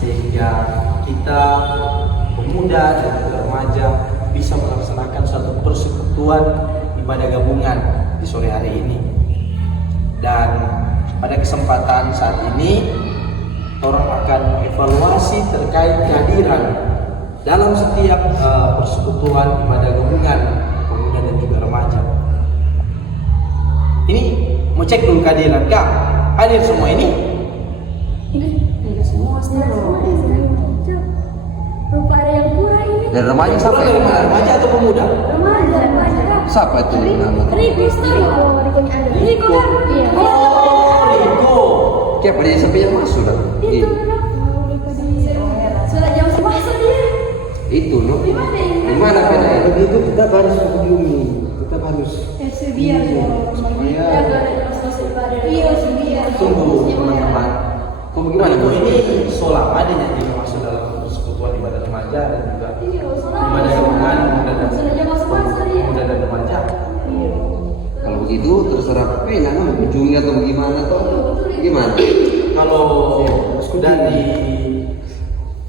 sehingga kita pemuda dan juga remaja bisa melaksanakan suatu persekutuan ibadah gabungan di sore hari ini. Dan pada kesempatan saat ini orang akan evaluasi terkait kehadiran dalam setiap persekutuan ibadah gabungan pemuda dan juga remaja. Ini mau cek dulu kehadiran Kak. Hadir semua ini? Tidak semua rupa ada yang kurang ini. Dan remaja siapa ya? Remaja atau pemuda? Remaja. Siapa itu nama? Riko kan? Iya. Oh, Riko. Kayak pada sampai yang masuk dah. Itu sudah jam 11 dia. Itu no. Di mana ini? Di mana pena? Itu kita harus mengunjungi, kita harus Biar supaya iya biar. Tunggu teman-teman. Kok bagaimana? Riko ini selama adanya tidak masuk dalam persekutuan ibadah remaja dan juga Iya, ibadah gabungan pemuda dan sudah jam 11 dia. pemuda dan remaja. Iya. Kalau begitu terserah pena mau mengunjungi atau bagaimana atau gimana? Kalau dari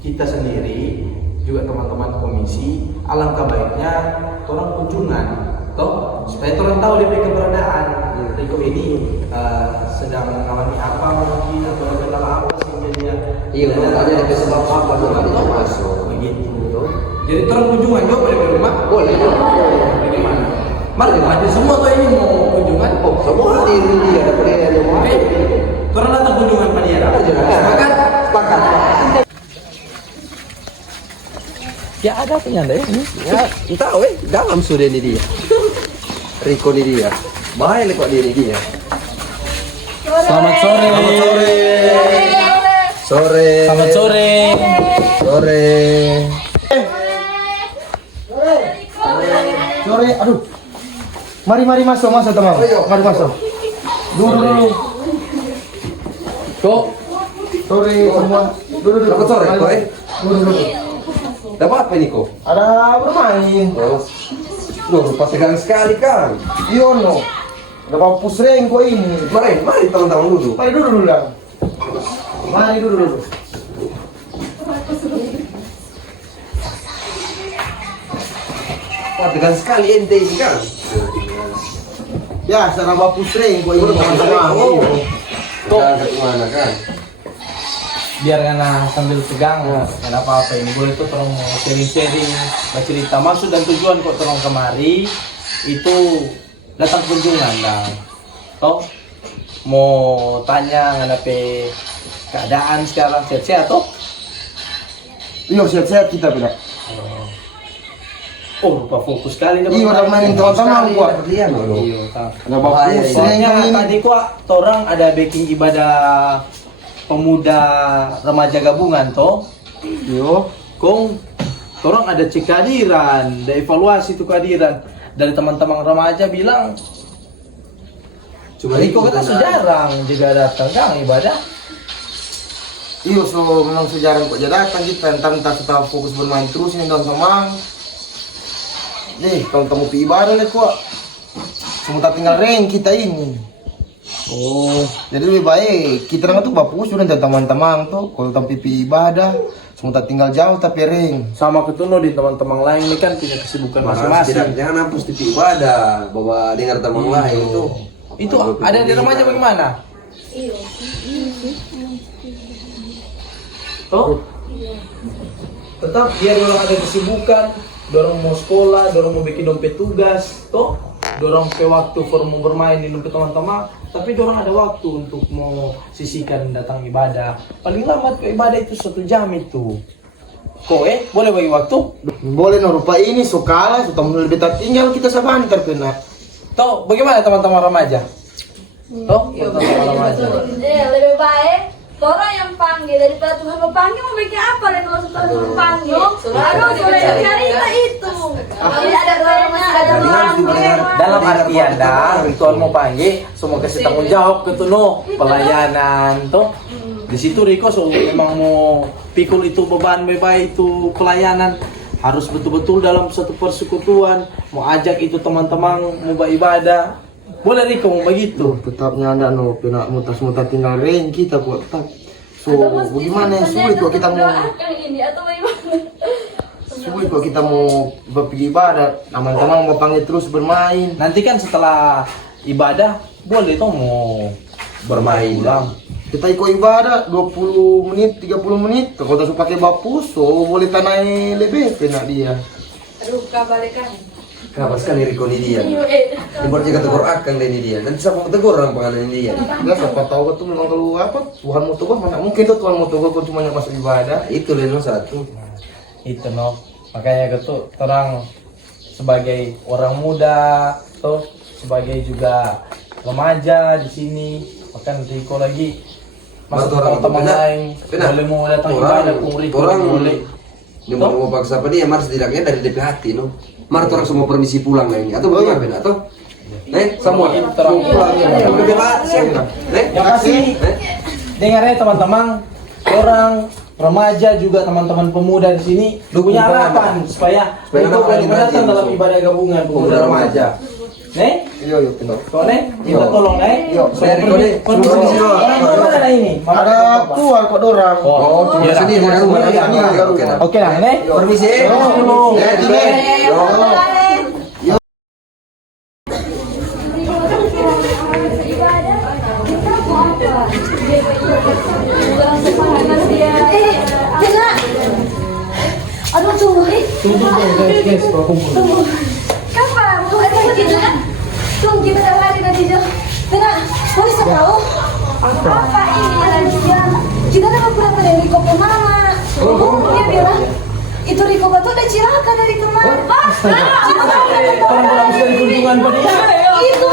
kita sendiri juga teman-teman komisi, alangkah baiknya orang kunjungan, toh supaya orang tahu dia punya keberadaan. Riko ini sedang mengalami apa mungkin atau kendala apa sehingga dia Iya, kalau tanya ada sebab apa kalau dia masuk. begitu. Jadi orang kunjungan juga boleh ke rumah? Boleh. Bagaimana? Mari hadir semua tuh ini mau kunjungan? Oh, semua hadir ini ada pria yang mau hadir. Orang datang kunjungan pada dia. Sepakat? Sepakat. Ya ada penyanda ya ini. Ya, entah weh, dalam sudah ini dia. Riko ini dia. Bahaya kok dia. Selamat sore. Selamat sore. Sore. Selamat sore. Sore. sore. Aduh, mari masuk teman. Mari masuk. Dulu. Kok Sore semua. Dulu. Selamat sore, Mari, Kok, mari. Dulu. Dapat apa ini kok? Ada bermain. Loh, pas tegang sekali kan. Iya no. Ada papus reng kok ini. Mari teman-teman duduk. Mari dulu lah. Mari dulu. Wah, tegang sekali ente ini kan. Ya, sana papus reng kok ini teman-teman. Tegang ke mana kan? biar karena sambil tegang nggak apa-apa ini boleh tuh terong sharing-sharing bercerita maksud dan tujuan kok terong kemari itu datang kunjungan lah toh mau tanya ngadapi keadaan sekarang sehat-sehat toh Iya, sehat-sehat kita bilang. oh lupa fokus sekali Iya, udah mainin teman-teman gua. Lihat loh. iya Kang. Ada papus reng Soalnya kan ini. tadi kok orang ada backing ibadah pemuda remaja gabungan toh Yo. Kong orang ada cek kehadiran, ada evaluasi tuh kehadiran dari teman-teman remaja bilang Cuma Riko kata sejarang juga datang Kang ibadah. Iya, so memang sejarah kok jadi datang kita entah kita fokus bermain terus ini teman-teman. Kalau tamu pi ibadah nih kok. Semua tak tinggal reng kita ini. Oh, Jadi lebih baik kita orang tuh bagus sudah teman-teman tuh kalau tamu pi ibadah semua tak tinggal jauh tapi reng. sama ketuno di teman-teman lain ini kan punya kesibukan masing-masing. Jangan hapus TV ibadah, bawa dengar teman lain itu. Itu ada di remaja bagaimana? Toh? Tetap biar orang ada kesibukan, dorong mau sekolah, dorong mau bikin dompet tugas, toh? Dorong ke waktu for mau bermain di dompet teman-teman, tapi dorong ada waktu untuk mau sisihkan datang ibadah. Paling lambat ke ibadah itu 1 jam itu. Kok boleh bagi waktu? Boleh no rupa ini so kalah so tamu lebih tak tinggal kita saban terkena. Toh, bagaimana teman-teman remaja? Toh, teman-teman remaja. Lebih baik orang yang panggil daripada Tuhan memanggil mau bikin apa deh kalau Tuhan memanggil? Aduh, boleh cerita itu. Jadi ada orang Dalam artian Tuhan mau panggil, semua kasih tanggung jawab ke tuno pelayanan tuh. Di situ Riko so memang mau pikul itu beban baik itu pelayanan harus betul-betul dalam satu persekutuan mau ajak itu teman-teman mau beribadah boleh Riko mau begitu. Tetapnya ada no pina mutas tinggal reng kita kok tetap So, bagaimana sulit kok kita mau ini atau bagaimana? sulit kok kita mau pergi ibadah, teman-teman mau panggil terus bermain. Nanti kan setelah ibadah boleh tuh mau Bermain. pulang. Kita ikut ibadah 20 menit, 30 menit. Kalau kita pakai bapus, so boleh tanai lebih penak dia. Aduh, kabalikan. Kenapa sekali Riko ni dia? Ibarat jika tegur akang ini dia. Nanti siapa mau tegur orang penganan ini dia? Ya, siapa tahu tuh memang kalau apa Tuhan mau tegur, mana mungkin tuh Tuhan mau tegur kalau cuma yang masuk ibadah. Itu Leno satu. Itu no, makanya gitu orang sebagai orang muda tuh sebagai juga remaja di sini, bahkan Riko lagi masuk Orang teman benar. lain boleh mau datang ibadah pun Riko boleh. Dia mau paksa apa dia? Mars setidaknya dari DP hati no. Mars orang semua permisi pulang lah ini atau bagaimana atau? Semua pulang ya. Bebas ya. Yang pasti dengarnya teman-teman, orang remaja juga teman-teman pemuda di sini punya harapan supaya Riko boleh datang dalam ibadah gabungan pemuda remaja. Nih, Iya, benar. kau nih, minta tolong nih. Iya, Riko nih. Orang mana ini? Ada Tuhan kok dorang. Oh, iya, sini iya, rumah iya, sini. iya. Oke. Oke lah, nih. Permisi. Dulu. Aduh, tunggu. Tunggu, guys, kalau kumpul. Tunggu. Kapan? Tunggu, kita. Tunggu, kita lari nanti jauh. Tenang, mau bisa tahu? Apa ini rahasia? Kita dapat berapa dari Riko ke mama. Dia bilang, itu Riko Batu ada cilaka dari kemarin. Orang bisa dikunjungan pada Itu.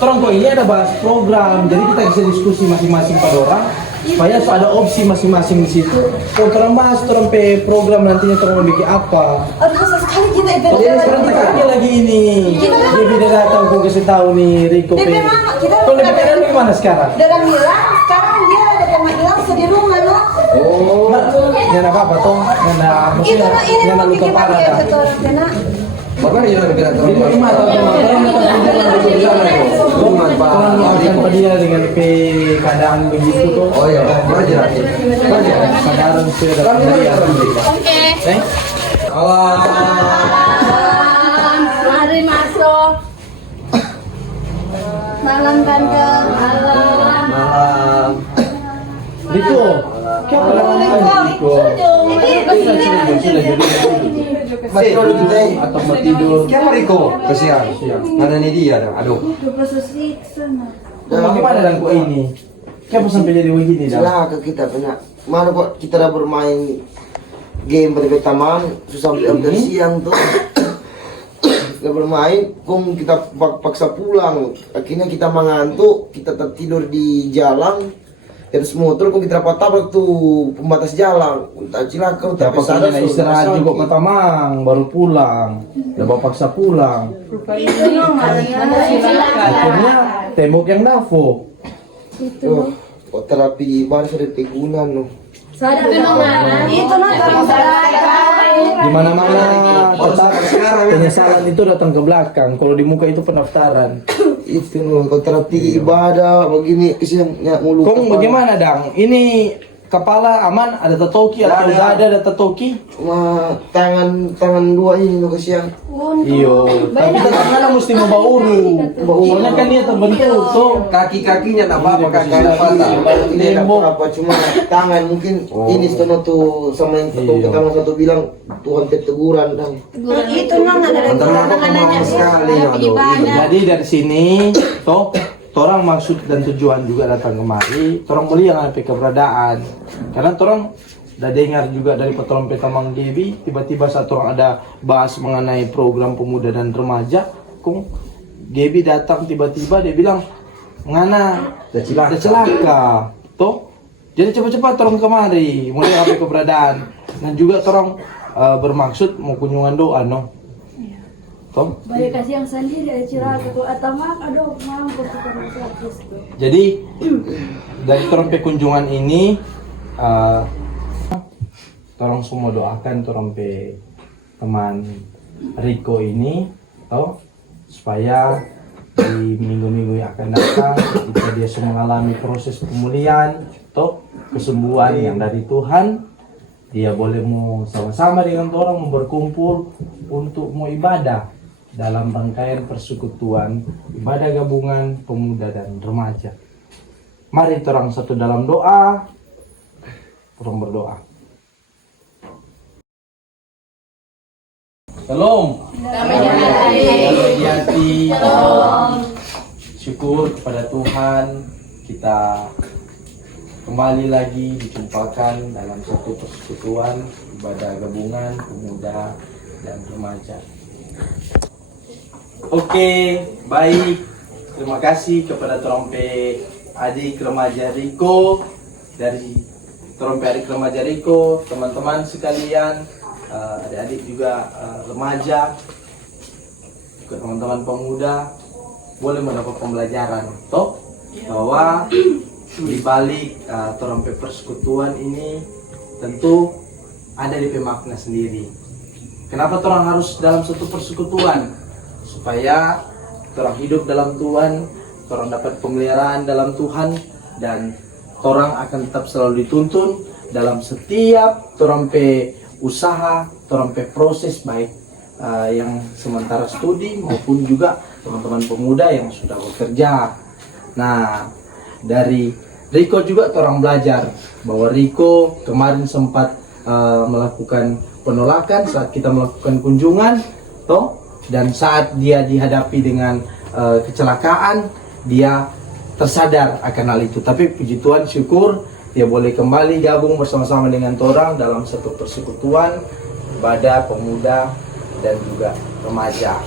Terang kok ini ada bahas program, jadi kita bisa diskusi masing-masing pada orang supaya ada opsi masing-masing di situ. Kalau terang bahas terang pe program nantinya terang mau bikin apa? Aduh, susah sekali kita Jadi sekarang kita lagi ini, dia tidak datang kok kasih tahu nih Riko pe. DP mama, kita Kalau DP kan gimana sekarang? Darah bilang, sekarang dia ada pemain langsung di rumah, no? Oh, nyana apa toh? Nyana Itu maksudnya no, ini nyana mau luka bikin parah pakai dah. satu orang kena. Bapak dia orang bilang Jadi gimana teman-teman? Orang akan dia dengan keadaan begitu tuh. Oh iya, wajar. Keadaan sudah datang dari atas. Oke. Mari masuk. Malam tante. Malam. Malam. Riko, siapa namanya Riko? Sudah jadi atau mau tidur? Siapa Riko? Kesian. Mana nih dia? Aduh. Bagaimana dan kok ini? Siapa sampai jadi begini dah? Celaka kita pernah. Mana kok kita udah bermain game pada taman, susah sampai siang tuh. Kita bermain, kong kita paksa pulang. Akhirnya kita mengantuk, kita tertidur di jalan. Terus motor kok kita tabrak tuh pembatas jalan. Entah cilaka, Siapa punya istirahat juga ke Tamang, baru pulang. Udah bawa paksa pulang. Akhirnya tembok yang dafo. Tuh, kok terapi ibadah sudah tegunan loh. Itu Di mana-mana penyesalan itu datang ke belakang. Kalau di muka itu pendaftaran. Itu loh, kok terapi ibadah begini kesiannya mulu. Kong bagaimana dang? Ini kepala aman? Ada tetoki atau enggak ada tetoki? Cuma tangan dua ini loh kesian. Iyo, tapi tangannya mesti mau bauru. Soalnya kan dia terbentuk tuh. Kaki-kakinya tak apa-apa, kakinya patah. Ini apa cuma tangan mungkin ini sono tuh sama yang Iya. ketemu satu bilang Tuhan teguran dan itu non ada Antara apa kemauan sekali, aduh. Jadi dari sini, toh, orang maksud dan tujuan juga datang kemari. Orang melihat apa keberadaan. Karena orang udah dengar juga dari Petrong Petamang Gebi, tiba-tiba saat orang ada bahas mengenai program pemuda dan remaja, kong Gebi datang tiba-tiba dia bilang, ngana, ada celaka, toh. Jadi cepat-cepat orang kemari, mulai apa keberadaan. Dan juga orang bermaksud mau kunjungan doa, no. Toh. Banyak kasih yang sendiri ada cilaka tuh atau aduh mampu kita masuk. Jadi dari terompe kunjungan ini, tolong semua doakan terompe teman Riko ini, toh, supaya di minggu-minggu yang akan datang, jika dia semua mengalami proses pemulihan, toh, kesembuhan yang dari Tuhan, dia boleh mau sama-sama dengan orang mau berkumpul untuk mau ibadah dalam rangkaian persekutuan ibadah gabungan pemuda dan remaja. Mari orang satu dalam doa, orang berdoa. Shalom. Damai di hati. Syukur kepada Tuhan, kita kembali lagi dijumpakan dalam satu persekutuan ibadah gabungan pemuda dan remaja. Oke, baik. Terima kasih kepada Trompe Adik Remaja Riko dari Trompe Adik Remaja Riko, teman-teman sekalian, adik-adik juga remaja, juga teman-teman pemuda boleh mendapat pembelajaran, toh bahwa di balik Trompe persekutuan ini tentu ada DP makna sendiri. Kenapa orang harus dalam satu persekutuan? Supaya orang hidup dalam Tuhan, orang dapat pemeliharaan dalam Tuhan, dan orang akan tetap selalu dituntun dalam setiap Trompe usaha, Trompe proses baik yang sementara studi maupun juga teman-teman pemuda yang sudah bekerja. Nah, dari Riko juga orang belajar bahwa Riko kemarin sempat melakukan penolakan saat kita melakukan kunjungan, toh, dan saat dia dihadapi dengan kecelakaan, dia tersadar akan hal itu. Tapi puji Tuhan, syukur dia boleh kembali gabung bersama-sama dengan orang dalam satu persekutuan ibadah pemuda dan juga remaja.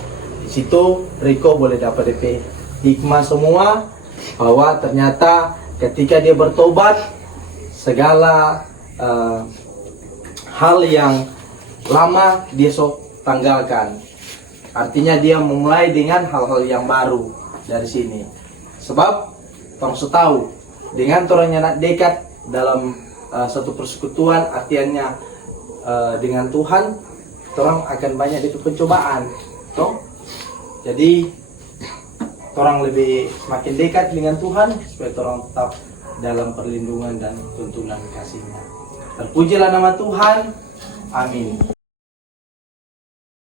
Di situ Riko boleh dapat DP hikmah semua bahwa ternyata ketika dia bertobat, segala hal yang lama dia tanggalkan. Artinya dia memulai dengan hal-hal yang baru dari sini. Sebab orang tahu dengan orang yang dekat dalam satu persekutuan, artinya dengan Tuhan, orang akan banyak itu pencobaan, toh. Jadi orang lebih semakin dekat dengan Tuhan supaya orang tetap dalam perlindungan dan tuntunan kasih-Nya. Terpujilah nama Tuhan. Amin.